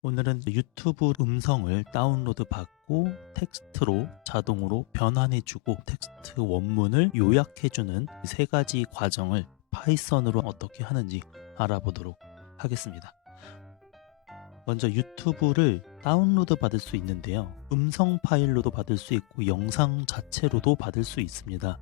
오늘은 유튜브 음성을 다운로드 받고 텍스트로 자동으로 변환해주고 텍스트 원문을 요약해주는 세 가지 과정을 파이썬으로 어떻게 하는지 알아보도록 하겠습니다. 먼저 유튜브를 다운로드 받을 수 있는데요. 음성 파일로도 받을 수 있고 영상 자체로도 받을 수 있습니다.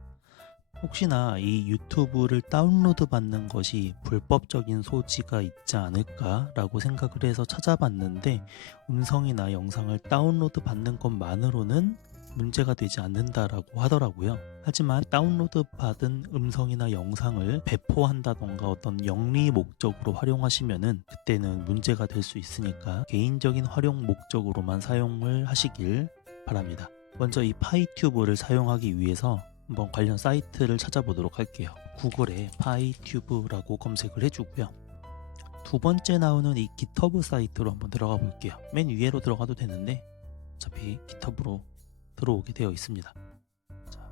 혹시나 이 유튜브를 다운로드 받는 것이 불법적인 소지가 있지 않을까 라고 생각을 해서 찾아봤는데, 음성이나 영상을 다운로드 받는 것만으로는 문제가 되지 않는다라고 하더라고요. 하지만 다운로드 받은 음성이나 영상을 배포한다던가 어떤 영리 목적으로 활용하시면은 그때는 문제가 될 수 있으니까 개인적인 활용 목적으로만 사용을 하시길 바랍니다. 먼저 이 파이튜브를 사용하기 위해서 한번 관련 사이트를 찾아보도록 할게요. 구글에 파이튜브라고 검색을 해주고요. 두 번째 나오는 이 깃허브 사이트로 한번 들어가 볼게요. 맨 위에로 들어가도 되는데 어차피 깃허브로 들어오게 되어 있습니다. 자,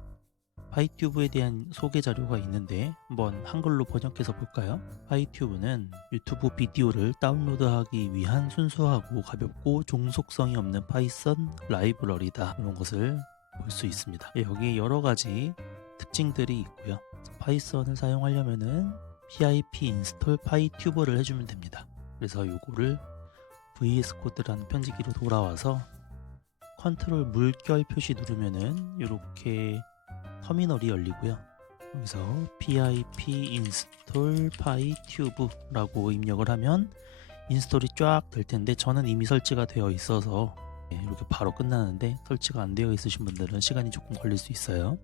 파이튜브에 대한 소개 자료가 있는데 한번 한글로 번역해서 볼까요? 파이튜브는 유튜브 비디오를 다운로드하기 위한 순수하고 가볍고 종속성이 없는 파이썬 라이브러리다, 이런 것을 볼 수 있습니다. 여기에 여러 가지 특징들이 있고요. 파이썬을 사용하려면은 pip install 파이튜브를 해주면 됩니다. 그래서 요거를 vs 코드라는 편집기로 돌아와서 컨트롤 물결 표시 누르면은 이렇게 터미널이 열리고요. 여기서 pip install 파이튜브라고 입력을 하면 인스톨이 쫙 될 텐데, 저는 이미 설치가 되어 있어서 이렇게 바로 끝나는데, 설치가 안 되어 있으신 분들은 시간이 조금 걸릴 수 있어요.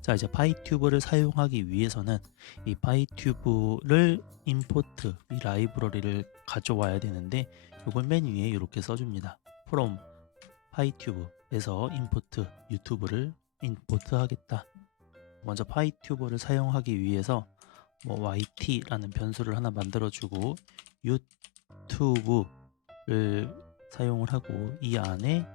자, 이제 파이튜브를 사용하기 위해서는 이 파이튜브를 임포트, 이 라이브러리를 가져와야 되는데, 이걸 맨 위에 이렇게 써줍니다. from 파이튜브에서 임포트 유튜브를 임포트 하겠다. 먼저 파이튜브를 사용하기 위해서 yt라는 변수를 하나 만들어주고 유튜브를 사용을 하고 이 안에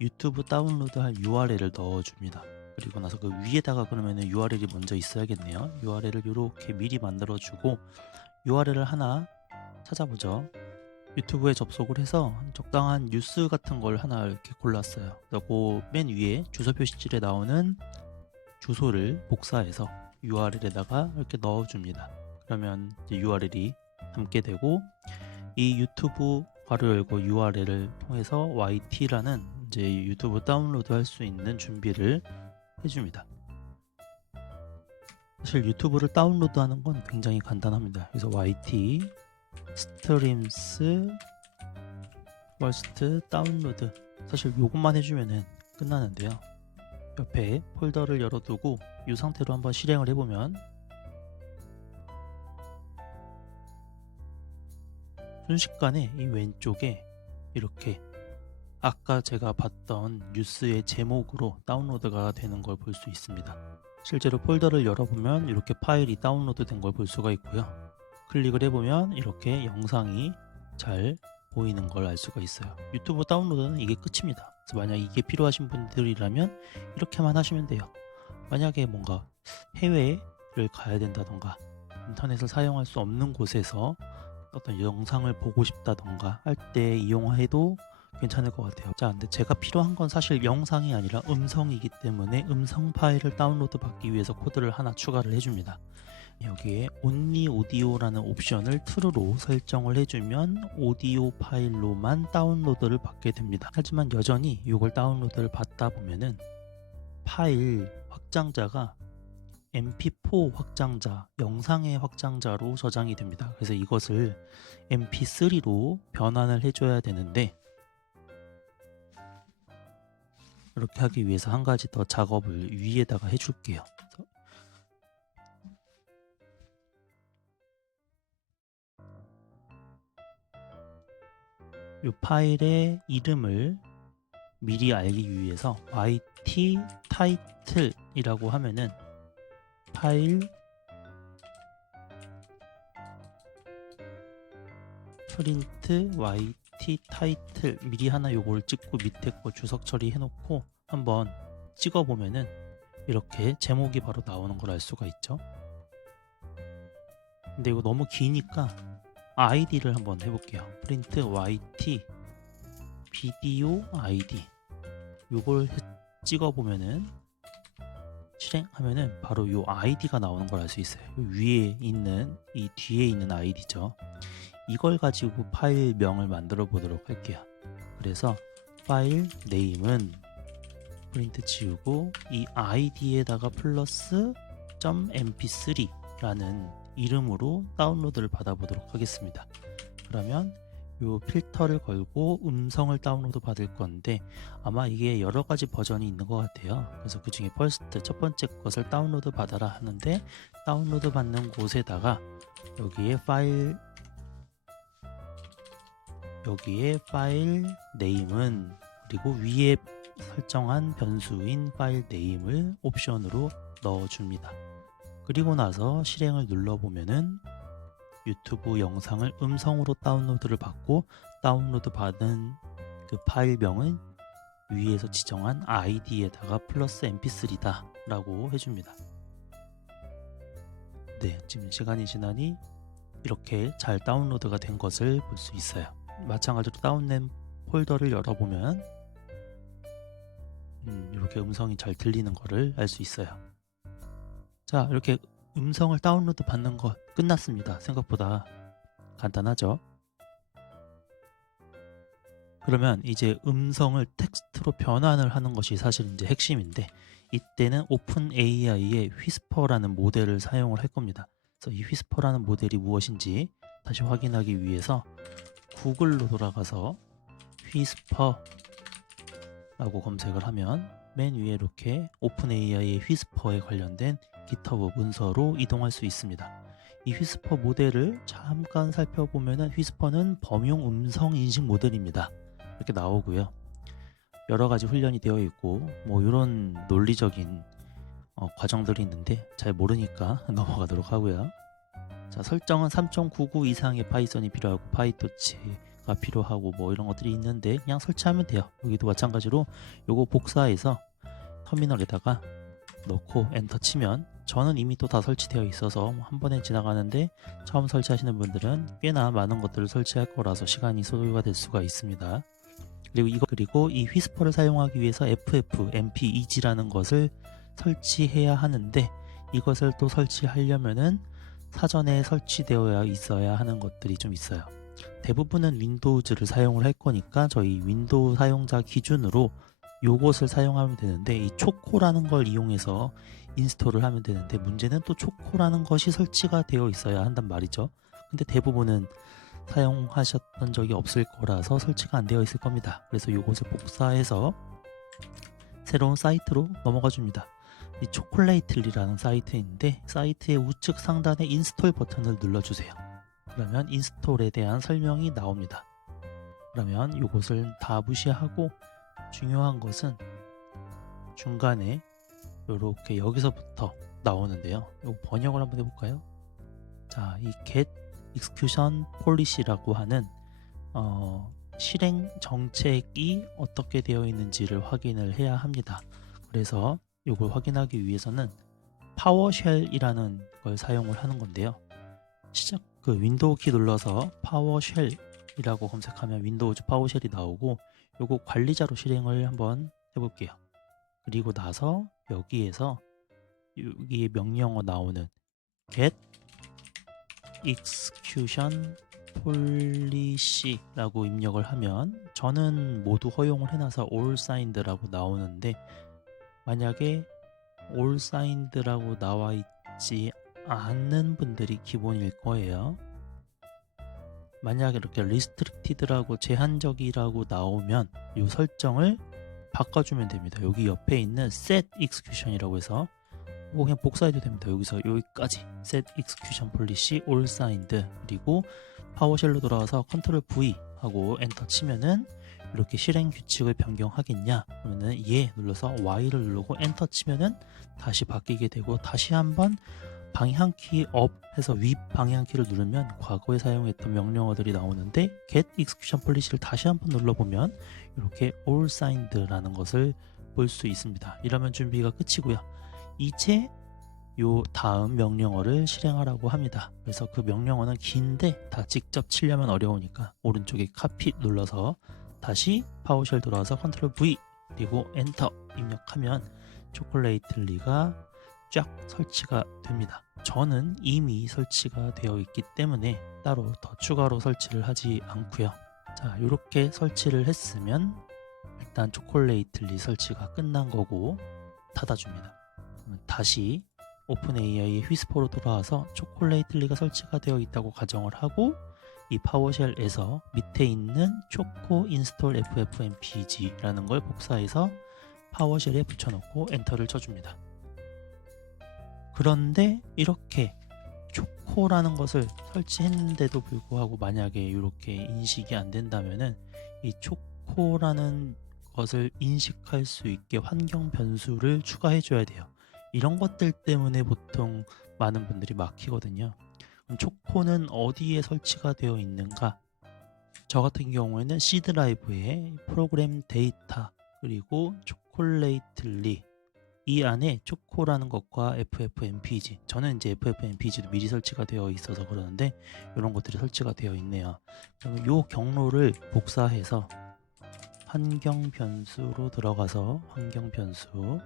유튜브 다운로드할 URL을 넣어줍니다. 그리고 나서 그 위에다가 그러면은 URL이 먼저 있어야겠네요. URL을 이렇게 미리 만들어주고 URL을 하나 찾아보죠. 유튜브에 접속을 해서 적당한 뉴스 같은 걸 하나 이렇게 골랐어요. 그리고 맨 위에 주소 표시줄에 나오는 주소를 복사해서 URL에다가 이렇게 넣어줍니다. 그러면 이제 URL이 담게 되고, 이 유튜브 괄호 열고 URL을 통해서 YT라는 이제 유튜브 다운로드 할 수 있는 준비를 해줍니다. 사실 유튜브를 다운로드 하는 건 굉장히 간단합니다. 그래서 YT 스트림스 퍼스트 다운로드, 사실 요것만 해주면은 끝나는데요. 옆에 폴더를 열어두고 이 상태로 한번 실행을 해보면 순식간에 이 왼쪽에 이렇게 아까 제가 봤던 뉴스의 제목으로 다운로드가 되는 걸 볼 수 있습니다. 실제로 폴더를 열어보면 이렇게 파일이 다운로드 된 걸 볼 수가 있고요. 클릭을 해보면 이렇게 영상이 잘 보이는 걸 알 수가 있어요. 유튜브 다운로드는 이게 끝입니다. 그래서 만약 이게 필요하신 분들이라면 이렇게만 하시면 돼요. 만약에 뭔가 해외를 가야 된다던가 인터넷을 사용할 수 없는 곳에서 어떤 영상을 보고 싶다던가 할 때 이용해도 괜찮을 것 같아요. 자, 근데 제가 필요한 건 사실 영상이 아니라 음성이기 때문에 음성 파일을 다운로드 받기 위해서 코드를 하나 추가를 해줍니다. 여기에 only audio라는 옵션을 true로 설정을 해주면 오디오 파일로만 다운로드를 받게 됩니다. 하지만 여전히 이걸 다운로드를 받다 보면은 파일 확장자가 mp4 확장자, 영상의 확장자로 저장이 됩니다. 그래서 이것을 mp3로 변환을 해줘야 되는데, 이렇게 하기 위해서 한 가지 더 작업을 위에다가 해줄게요. 이 파일의 이름을 미리 알기 위해서 yt title이라고 하면은 파일 프린트 yt 타이틀 미리 하나 요걸 찍고 밑에 거 주석 처리해 놓고 한번 찍어 보면은 이렇게 제목이 바로 나오는 걸 알 수가 있죠. 근데 이거 너무 기니까 id를 한번 해볼게요. print yt 비디오 id 요걸 찍어보면은 실행하면은 바로 요 id가 나오는 걸 알 수 있어요. 요 위에 있는 이 뒤에 있는 id죠. 이걸 가지고 파일명을 만들어 보도록 할게요. 그래서 파일 네임은 프린트 지우고 이 id에다가 플러스 .mp3 라는 이름으로 다운로드를 받아 보도록 하겠습니다. 그러면 요 필터를 걸고 음성을 다운로드 받을 건데 아마 이게 여러 가지 버전이 있는 것 같아요. 그래서 그 중에 퍼스트 첫 번째 것을 다운로드 받아라 하는데 다운로드 받는 곳에다가 여기에 파일 네임은 그리고 위에 설정한 변수인 파일 네임을 옵션으로 넣어줍니다. 그리고 나서 실행을 눌러보면은 유튜브 영상을 음성으로 다운로드를 받고 다운로드 받은 그 파일명은 위에서 지정한 id에다가 플러스 mp3다 라고 해줍니다. 네, 지금 시간이 지나니 이렇게 잘 다운로드가 된 것을 볼 수 있어요. 마찬가지로 다운된 폴더를 열어보면 이렇게 음성이 잘 들리는 것을 알 수 있어요. 자, 이렇게 음성을 다운로드 받는 것 끝났습니다. 생각보다 간단하죠? 그러면 이제 음성을 텍스트로 변환을 하는 것이 사실 이제 핵심인데 이때는 오픈AI의 휘스퍼라는 모델을 사용을 할 겁니다. 그래서 이 휘스퍼라는 모델이 무엇인지 다시 확인하기 위해서 구글로 돌아가서 휘스퍼라고 검색을 하면 맨 위에 이렇게 오픈AI의 휘스퍼에 관련된 GitHub 문서로 이동할 수 있습니다. 이 휘스퍼 모델을 잠깐 살펴보면 휘스퍼는 범용 음성 인식 모델입니다. 이렇게 나오고요. 여러 가지 훈련이 되어 있고 뭐 이런 논리적인 과정들이 있는데 잘 모르니까 넘어가도록 하고요. 자, 설정은 3.99 이상의 파이썬이 필요하고 파이토치가 필요하고 뭐 이런 것들이 있는데 그냥 설치하면 돼요. 여기도 마찬가지로 요거 복사해서 터미널에다가 넣고 엔터 치면 저는 이미 또 다 설치되어 있어서 한 번에 지나가는데 처음 설치하시는 분들은 꽤나 많은 것들을 설치할 거라서 시간이 소요가 될 수가 있습니다. 그리고 이 휘스퍼를 사용하기 위해서 FFmpeg라는 것을 설치해야 하는데 이것을 또 설치하려면은 사전에 설치되어야 있어야 하는 것들이 좀 있어요. 대부분은 윈도우즈를 사용을 할 거니까 저희 윈도우 사용자 기준으로 요것을 사용하면 되는데 이 초코라는 걸 이용해서 인스톨을 하면 되는데 문제는 또 초코라는 것이 설치가 되어 있어야 한단 말이죠. 근데 대부분은 사용하셨던 적이 없을 거라서 설치가 안 되어 있을 겁니다. 그래서 요것을 복사해서 새로운 사이트로 넘어가 줍니다. 이 초콜레이틀리라는 사이트인데 사이트의 우측 상단에 인스톨 버튼을 눌러주세요. 그러면 인스톨에 대한 설명이 나옵니다. 그러면 요것을 다 무시하고 중요한 것은 중간에 이렇게 여기서부터 나오는데요. 요 번역을 한번 해볼까요? 자, 이 get execution policy라고 하는 실행 정책이 어떻게 되어 있는지를 확인을 해야 합니다. 그래서 이걸 확인하기 위해서는 파워쉘이라는 걸 사용을 하는 건데요. 윈도우 키 눌러서 파워쉘이라고 검색하면 윈도우즈 파워쉘이 나오고 요거 관리자로 실행을 한번 해볼게요. 그리고 나서 여기에서 여기에 명령어 나오는 get execution policy라고 입력을 하면 저는 모두 허용을 해놔서 all signed라고 나오는데 만약에 all signed라고 나와 있지 않는 분들이 기본일 거예요. 만약에 이렇게 restricted라고 제한적이라고 나오면 이 설정을 바꿔주면 됩니다. 여기 옆에 있는 set execution이라고 해서 이거 그냥 복사해도 됩니다. 여기서 여기까지 set execution policy all signed 그리고 파워쉘로 돌아와서 컨트롤 V 하고 엔터 치면은 이렇게 실행 규칙을 변경하겠냐 그러면은 예 눌러서 Y를 누르고 엔터 치면은 다시 바뀌게 되고 다시 한번 방향키 업 해서 윗 방향키를 누르면 과거에 사용했던 명령어들이 나오는데 get execution policy를 다시 한번 눌러보면 이렇게 all signed라는 것을 볼 수 있습니다. 이러면 준비가 끝이고요. 이제 요 다음 명령어를 실행하라고 합니다. 그래서 그 명령어는 긴데 다 직접 치려면 어려우니까 오른쪽에 카피 눌러서 다시 파워쉘 들어와서 컨트롤 V 그리고 엔터 입력하면 초콜레이틀리가 쫙 설치가 됩니다. 저는 이미 설치가 되어 있기 때문에 따로 더 추가로 설치를 하지 않고요. 자, 이렇게 설치를 했으면 일단 초콜레이틀리 설치가 끝난 거고 닫아줍니다. 그러면 다시 오픈AI의 휘스퍼로 돌아와서 초콜레이틀리가 설치가 되어 있다고 가정을 하고 이 파워쉘에서 밑에 있는 초코 인스톨 ffmpeg라는 걸 복사해서 파워쉘에 붙여놓고 엔터를 쳐줍니다. 그런데 이렇게 초코라는 것을 설치했는데도 불구하고 만약에 이렇게 인식이 안 된다면은 이 초코라는 것을 인식할 수 있게 환경 변수를 추가해 줘야 돼요. 이런 것들 때문에 보통 많은 분들이 막히거든요. 그럼 초코는 어디에 설치가 되어 있는가? 저 같은 경우에는 C 드라이브에 프로그램 데이터 그리고 초콜레이틀리 이 안에 초코라는 것과 ffmpeg 저는 이제 ffmpeg도 미리 설치가 되어 있어서 그러는데 이런 것들이 설치가 되어 있네요. 그러면 이 경로를 복사해서 환경 변수로 들어가서 환경 변수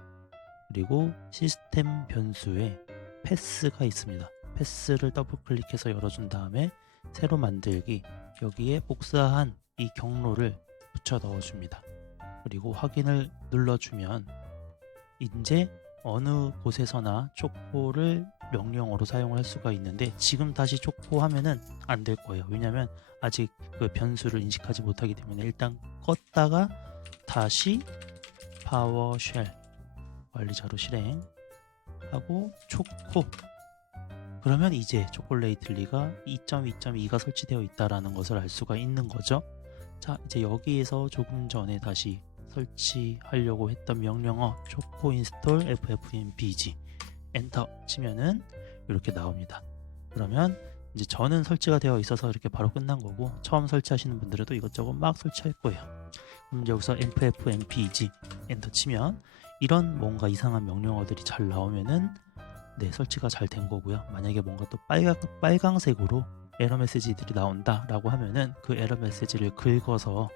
그리고 시스템 변수에 패스가 있습니다. 패스를 더블 클릭해서 열어준 다음에 새로 만들기 여기에 복사한 이 경로를 붙여 넣어줍니다. 그리고 확인을 눌러주면 이제 어느 곳에서나 초코를 명령어로 사용을 할 수가 있는데 지금 다시 초코 하면은 안 될 거예요. 왜냐면 아직 그 변수를 인식하지 못하기 때문에 일단 껐다가 다시 파워쉘 관리자로 실행하고 초코 그러면 이제 초콜레이틀리가 2.2.2가 설치되어 있다라는 것을 알 수가 있는 거죠. 자, 이제 여기에서 조금 전에 다시 설치하려고 했던 명령어 초코 인스톨 ffmpeg 엔터 치면은 이렇게 나옵니다. 그러면 이제 저는 설치가 되어 있어서 이렇게 바로 끝난 거고 처음 설치하시는 분들도 이것저것 막 설치할 거예요. 그럼 여기서 ffmpeg 엔터 치면 이런 뭔가 이상한 명령어들이 잘 나오면은 네, 설치가 잘 된 거고요. 만약에 뭔가 또 빨강색으로 에러 메시지들이 나온다 라고 하면은 그 에러 메시지를 긁어서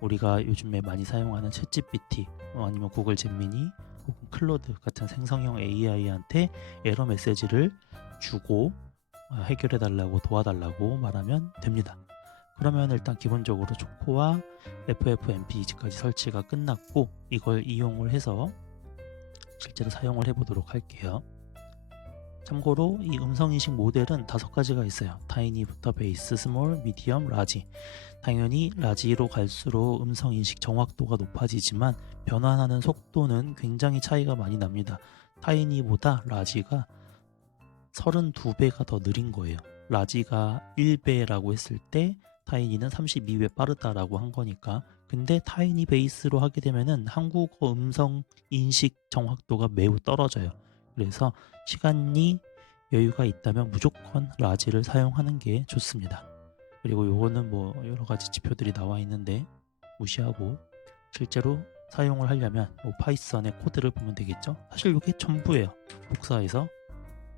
우리가 요즘에 많이 사용하는 챗GPT 아니면 구글 잼미니 혹은 클로드 같은 생성형 AI한테 에러 메시지를 주고 해결해 달라고 도와달라고 말하면 됩니다. 그러면 일단 기본적으로 초코와 ffmpeg까지 설치가 끝났고 이걸 이용을 해서 실제로 사용을 해보도록 할게요. 참고로 이 음성인식 모델은 5가지가 있어요. 타이니부터 베이스, 스몰, 미디엄, 라지. 당연히 라지로 갈수록 음성인식 정확도가 높아지지만 변환하는 속도는 굉장히 차이가 많이 납니다. 타이니보다 라지가 32배가 더 느린 거예요. 라지가 1배라고 했을 때 타이니는 32배 빠르다라고 한 거니까. 근데 타이니 베이스로 하게 되면은 한국어 음성 인식 정확도가 매우 떨어져요. 그래서 시간이 여유가 있다면 무조건 라지를 사용하는 게 좋습니다. 그리고 요거는 뭐 여러가지 지표들이 나와 있는데 무시하고 실제로 사용을 하려면 뭐 파이썬의 코드를 보면 되겠죠. 사실 이게 전부예요. 복사해서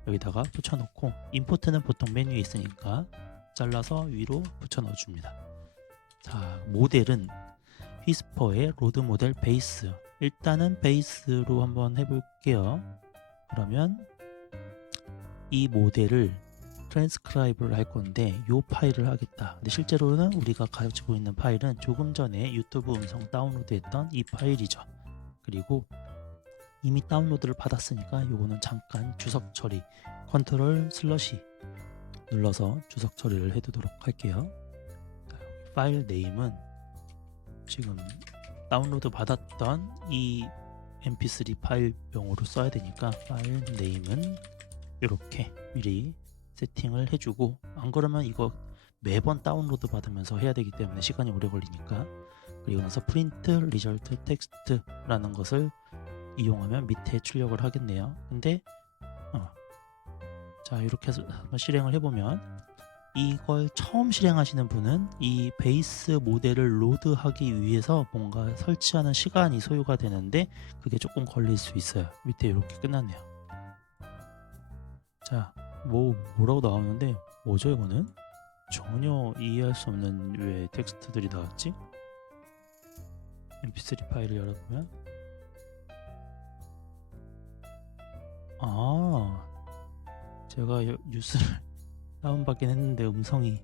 여기다가 붙여놓고 임포트는 보통 메뉴에 있으니까 잘라서 위로 붙여 넣어줍니다. 자, 모델은 휘스퍼의 로드 모델 베이스 일단은 베이스로 한번 해볼게요. 그러면 이 모델을 트랜스크라이브를 할 건데 이 파일을 하겠다. 근데 실제로는 우리가 가지고 있는 파일은 조금 전에 유튜브 음성 다운로드 했던 이 파일이죠. 그리고 이미 다운로드를 받았으니까 요거는 잠깐 주석 처리 컨트롤 슬러시 눌러서 주석 처리를 해두도록 할게요. 파일 네임은 지금 다운로드 받았던 이 mp3 파일명으로 써야 되니까 파일 네임은 이렇게 미리 세팅을 해주고 안 그러면 이거 매번 다운로드 받으면서 해야 되기 때문에 시간이 오래 걸리니까 그리고 나서 프린트 리절트 텍스트라는 것을 이용하면 밑에 출력을 하겠네요. 근데 자 이렇게 해서 한번 실행을 해보면 이걸 처음 실행하시는 분은 이 베이스 모델을 로드하기 위해서 뭔가 설치하는 시간이 소요가 되는데 그게 조금 걸릴 수 있어요. 밑에 이렇게 끝났네요. 자, 뭐라고 나오는데 뭐죠 이거는? 전혀 이해할 수 없는 왜 텍스트들이 나왔지? mp3 파일을 열어보면 제가 뉴스를 다운받긴 했는데 음성이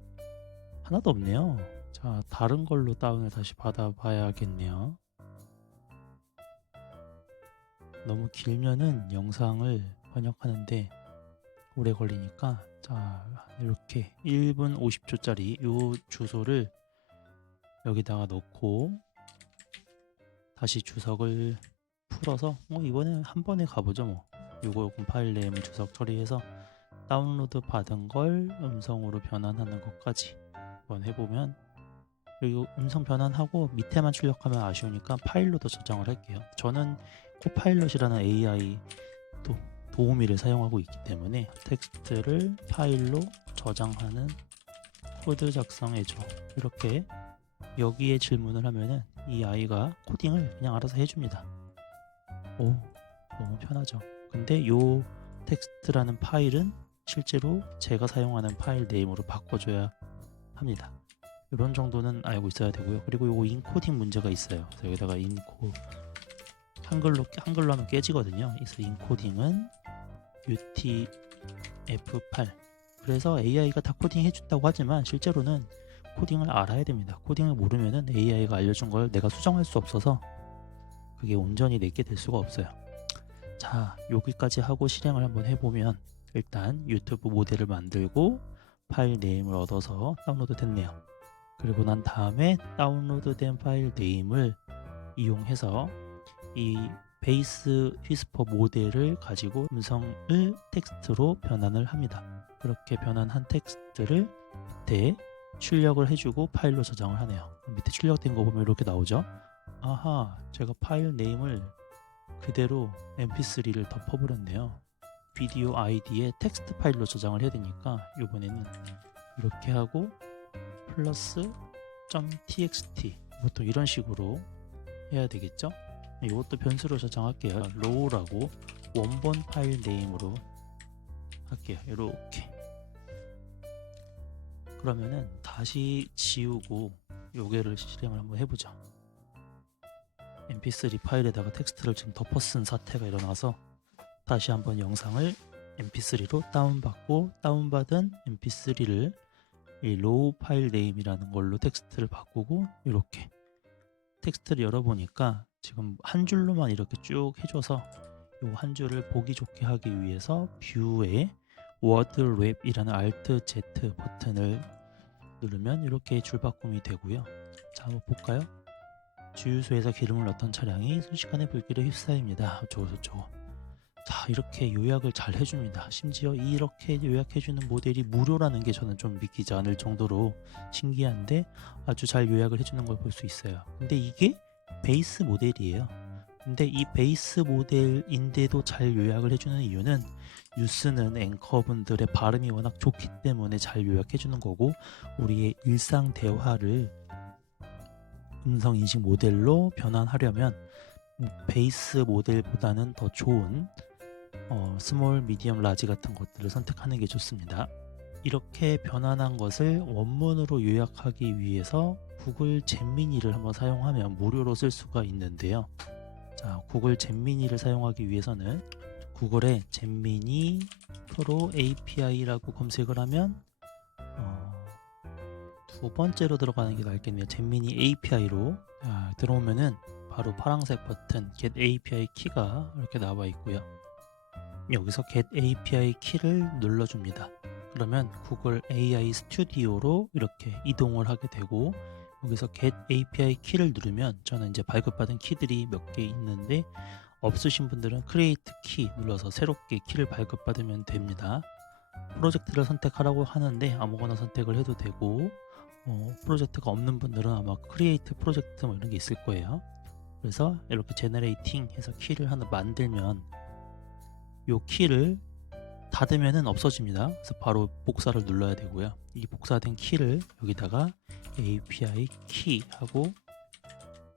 하나도 없네요. 자, 다른 걸로 다운을 다시 받아봐야겠네요. 너무 길면은 영상을 번역하는데 오래 걸리니까, 자, 이렇게 1분 50초짜리 요 주소를 여기다가 넣고 다시 주석을 풀어서 이번에 한 번에 가보죠. 뭐 요거 파일 네임 주석 처리해서 다운로드 받은 걸 음성으로 변환하는 것까지 한번 해보면, 그리고 음성 변환하고 밑에만 출력하면 아쉬우니까 파일로도 저장을 할게요. 저는 코파일럿이라는 AI 또 도우미를 사용하고 있기 때문에 텍스트를 파일로 저장하는 코드 작성해줘, 이렇게 여기에 질문을 하면은 이 아이가 코딩을 그냥 알아서 해줍니다. 너무 편하죠. 근데 요 텍스트라는 파일은 실제로 제가 사용하는 파일 네임으로 바꿔줘야 합니다. 이런 정도는 알고 있어야 되고요. 그리고 요거 인코딩 문제가 있어요. 그래서 여기다가 한글로 하면 깨지거든요. 그래서 인코딩은 UTF-8. 그래서 AI가 다 코딩 해준다고 하지만 실제로는 코딩을 알아야 됩니다. 코딩을 모르면은 AI가 알려준 걸 내가 수정할 수 없어서 그게 온전히 내게 될 수가 없어요. 자, 여기까지 하고 실행을 한번 해보면, 일단 유튜브 모델을 만들고 파일 네임을 얻어서 다운로드 됐네요. 그리고 난 다음에 다운로드된 파일 네임을 이용해서 이 베이스 휘스퍼 모델을 가지고 음성을 텍스트로 변환을 합니다. 그렇게 변환한 텍스트를 밑에 출력을 해주고 파일로 저장을 하네요. 밑에 출력된 거 보면 이렇게 나오죠. 제가 파일 네임을 그대로 mp3를 덮어버렸네요. 비디오 아이디에 텍스트 파일로 저장을 해야 되니까 이번에는 이렇게 하고 플러스 .txt 보통 이런 식으로 해야 되겠죠. 이것도 변수로 저장할게요. row라고 원본 파일 네임으로 할게요. 이렇게. 그러면은 다시 지우고 요게를 실행을 한번 해보죠. mp3 파일에다가 텍스트를 지금 덮어 쓴 사태가 일어나서 다시 한번 영상을 mp3로 다운받고, 다운받은 mp3를 이 로우 파일 네임이라는 걸로 텍스트를 바꾸고, 이렇게 텍스트를 열어보니까 지금 한 줄로만 이렇게 쭉 해줘서 이 한 줄을 보기 좋게 하기 위해서 뷰에 워드 랩이라는 Alt Z 버튼을 누르면 이렇게 줄바꿈이 되고요. 자, 한번 볼까요? 주유소에서 기름을 넣던 차량이 순식간에 불길에 휩싸입니다. 어쩌고저쩌고. 자, 이렇게 요약을 잘 해줍니다. 심지어 이렇게 요약해주는 모델이 무료라는 게 저는 좀 믿기지 않을 정도로 신기한데 아주 잘 요약을 해주는 걸 볼 수 있어요. 근데 이게 베이스 모델이에요. 근데 이 베이스 모델인데도 잘 요약을 해주는 이유는 뉴스는 앵커분들의 발음이 워낙 좋기 때문에 잘 요약해주는 거고, 우리의 일상 대화를 음성인식 모델로 변환하려면 베이스 모델보다는 더 좋은 스몰, 미디엄, 라지 같은 것들을 선택하는 게 좋습니다. 이렇게 변환한 것을 원문으로 요약하기 위해서 구글 잼미니를 한번 사용하면 무료로 쓸 수가 있는데요. 자, 구글 잼미니를 사용하기 위해서는 구글에 잼미니 프로 API라고 검색을 하면 두 번째로 들어가는 게 낫겠네요. 잼미니 API로 들어오면은 바로 파란색 버튼 Get API 키가 이렇게 나와 있고요. 여기서 Get API 키를 눌러줍니다. 그러면 구글 AI 스튜디오로 이렇게 이동을 하게 되고, 여기서 Get API 키를 누르면 저는 이제 발급받은 키들이 몇 개 있는데, 없으신 분들은 Create 키 눌러서 새롭게 키를 발급받으면 됩니다. 프로젝트를 선택하라고 하는데 아무거나 선택을 해도 되고, 프로젝트가 없는 분들은 아마 Create 프로젝트 뭐 이런 게 있을 거예요. 그래서 이렇게 Generating 해서 키를 하나 만들면 요 키를 닫으면은 없어집니다. 그래서 바로 복사를 눌러야 되고요. 이 복사된 키를 여기다가 API 키 하고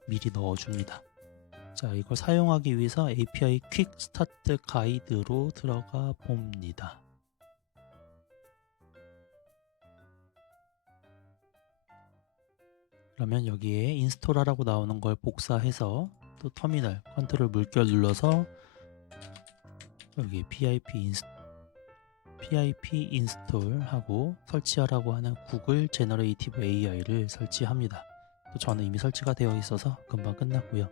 미리 넣어줍니다. 자, 이걸 사용하기 위해서 API 퀵 스타트 가이드로 들어가 봅니다. 그러면 여기에 인스톨하라고 나오는 걸 복사해서 또 터미널 컨트롤 물결 눌러서 여기 PIP 인스톨 하고 설치하라고 하는 구글 제너레이티브 AI를 설치합니다. 또 저는 이미 설치가 되어 있어서 금방 끝났고요.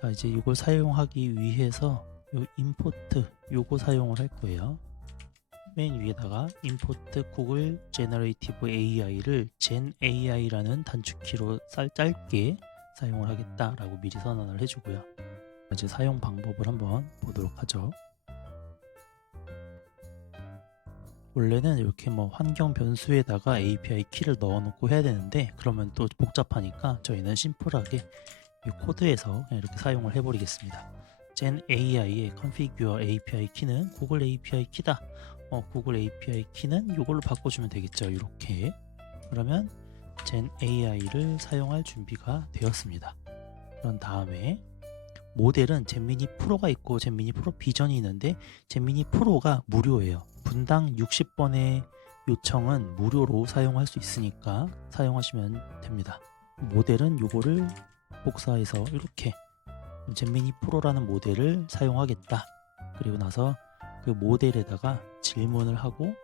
자, 이제 이걸 사용하기 위해서 요 임포트 요거 사용을 할 거예요. 맨 위에다가 임포트 구글 제너레이티브 AI를 gen AI라는 단축키로 짧게 사용을 하겠다라고 미리 선언을 해주고요. 이제 사용 방법을 한번 보도록 하죠. 원래는 이렇게 뭐 환경 변수에다가 API 키를 넣어놓고 해야 되는데 그러면 또 복잡하니까 저희는 심플하게 이 코드에서 그냥 이렇게 사용을 해버리겠습니다. gen AI의 configure API 키는 구글 API 키다. 구글 API 키는 이걸로 바꿔주면 되겠죠. 이렇게 그러면 gen AI를 사용할 준비가 되었습니다. 그런 다음에 모델은 젠미니 프로가 있고 젠미니 프로 비전이 있는데 젠미니 프로가 무료예요. 분당 60번의 요청은 무료로 사용할 수 있으니까 사용하시면 됩니다. 모델은 요거를 복사해서 이렇게 젠미니 프로라는 모델을 사용하겠다. 그리고 나서 그 모델에다가 질문을 하고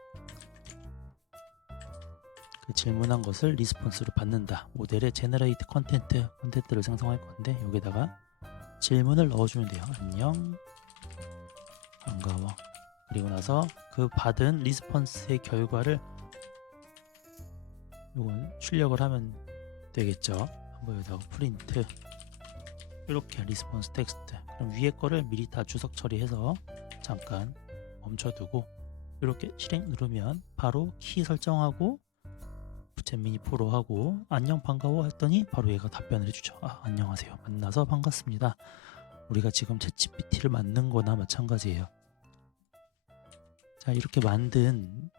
그 질문한 것을 리스폰스로 받는다. 모델의 제너레이트 컨텐트를 생성할 건데 여기다가 질문을 넣어주면 돼요. 안녕, 반가워. 그리고 나서 그 받은 리스폰스의 결과를 이건 출력을 하면 되겠죠. 한번 여기다가 프린트 이렇게 리스폰스 텍스트. 그럼 위에 거를 미리 다 주석 처리해서 잠깐 멈춰두고 이렇게 실행 누르면 바로 키 설정하고 젠미니 프로 하고 안녕 반가워 했더니 바로 얘가 답변을 해주죠. 안녕하세요, 만나서 반갑습니다. 우리가 지금 챗GPT를 만든 거나 마찬가지예요. 자, 이렇게 만든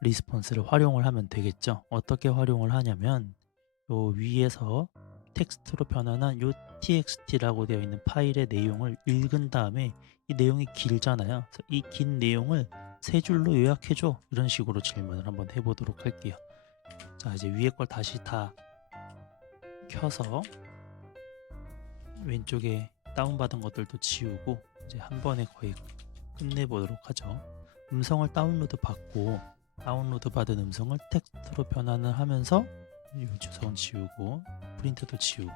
리스폰스를 활용을 하면 되겠죠. 어떻게 활용을 하냐면 요 위에서 텍스트로 변환한 요 txt라고 되어 있는 파일의 내용을 읽은 다음에 이 내용이 길잖아요. 그래서 이 긴 내용을 세 줄로 요약해줘. 이런 식으로 질문을 한번 해보도록 할게요. 자, 이제 위에 걸 다시 다 켜서 왼쪽에 다운받은 것들도 지우고 이제 한 번에 거의 끝내보도록 하죠. 음성을 다운로드 받고 다운로드 받은 음성을 텍스트로 변환을 하면서 이 주소는 지우고 프린트도 지우고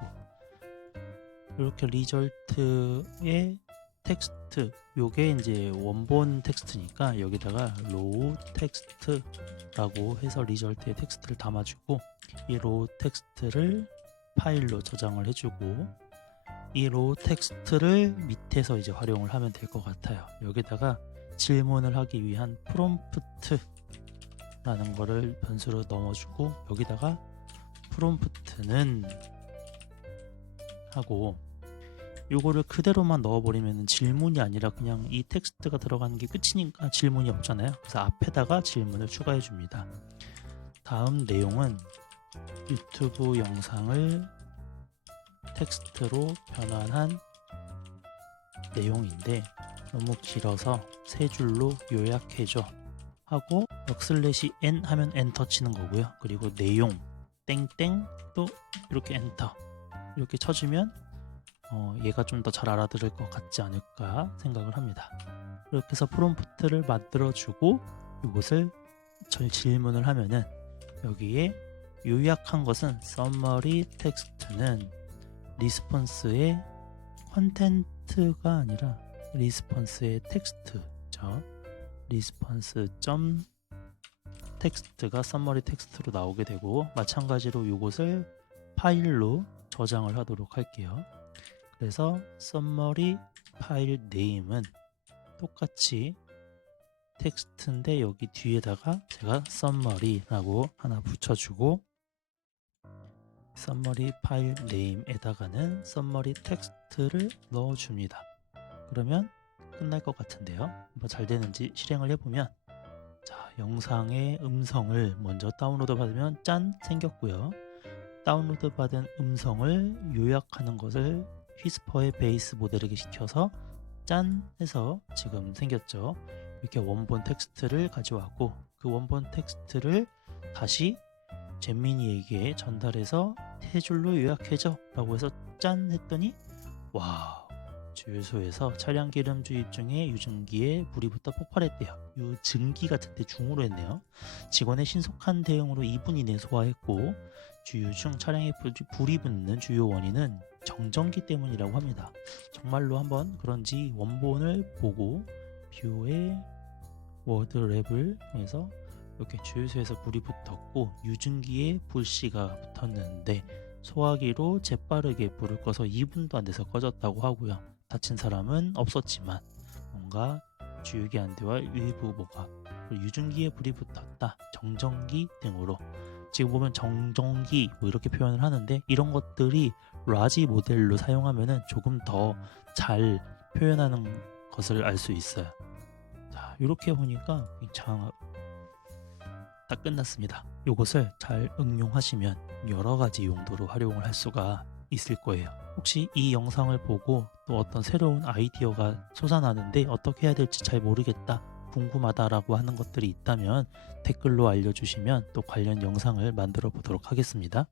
이렇게 리절트의 텍스트 요게 이제 원본 텍스트니까 여기다가 로우 텍스트라고 해서 리절트의 텍스트를 담아주고 이 로우 텍스트를 파일로 저장을 해주고 이 로우 텍스트를 밑에서 이제 활용을 하면 될 것 같아요. 여기다가 질문을 하기 위한 프롬프트라는 거를 변수로 넣어주고 여기다가 프롬프트는 하고 요거를 그대로만 넣어버리면 질문이 아니라 그냥 이 텍스트가 들어가는 게 끝이니까 질문이 없잖아요. 그래서 앞에다가 질문을 추가해 줍니다. 다음 내용은 유튜브 영상을 텍스트로 변환한 내용인데 너무 길어서 세 줄로 요약해줘 하고 \n 하면 엔터 치는 거고요. 그리고 내용 땡땡 또 이렇게 엔터 이렇게 쳐주면 얘가 좀 더 잘 알아들을 것 같지 않을까 생각을 합니다. 이렇게 해서 프롬프트를 만들어주고 이것을 질문을 하면은 여기에 요약한 것은 summary 텍스트는 리스폰스의 컨텐트가 아니라 리스폰스의 텍스트죠. 리스폰스 점 텍스트가 summary 텍스트로 나오게 되고 마찬가지로 이것을 파일로 저장을 하도록 할게요. 그래서 summary 파일 네임은 똑같이 텍스트인데 여기 뒤에다가 제가 summary라고 하나 붙여주고 summary 파일 네임에다가는 summary 텍스트를 넣어줍니다. 그러면 끝날 것 같은데요. 한번 잘 되는지 실행을 해보면 자, 영상의 음성을 먼저 다운로드 받으면 짠 생겼고요. 다운로드 받은 음성을 요약하는 것을 휘스퍼의 베이스 모델에게 시켜서 짠 해서 지금 생겼죠. 이렇게 원본 텍스트를 가져왔고 그 원본 텍스트를 다시 젠미니에게 전달해서 세 줄로 요약해줘 라고 해서 짠 했더니 와, 주유소에서 차량 기름 주입 중에 유증기에 불이 붙어 폭발했대요. 유증기 같은데 중으로 했네요. 직원의 신속한 대응으로 2분 이내 소화했고 주유 중 차량에 불이 붙는 주요 원인은 정전기 때문이라고 합니다. 정말로 한번 그런지 원본을 보고 뷰의 워드랩을 통해서 이렇게 주유소에서 불이 붙었고 유증기에 불씨가 붙었는데 소화기로 재빠르게 불을 꺼서 2분도 안 돼서 꺼졌다고 하고요. 다친 사람은 없었지만 뭔가 주유기 안대와 일부 모가 유증기에 불이 붙었다, 정전기 등으로 지금 보면 정전기 뭐 이렇게 표현을 하는데 이런 것들이 라지 모델로 사용하면은 조금 더 잘 표현하는 것을 알 수 있어요. 자, 이렇게 보니까 참 다 끝났습니다. 이것을 잘 응용하시면 여러 가지 용도로 활용을 할 수가 있을 거예요. 혹시 이 영상을 보고 또 어떤 새로운 아이디어가 솟아나는데 어떻게 해야 될지 잘 모르겠다, 궁금하다라고 하는 것들이 있다면 댓글로 알려주시면 또 관련 영상을 만들어 보도록 하겠습니다.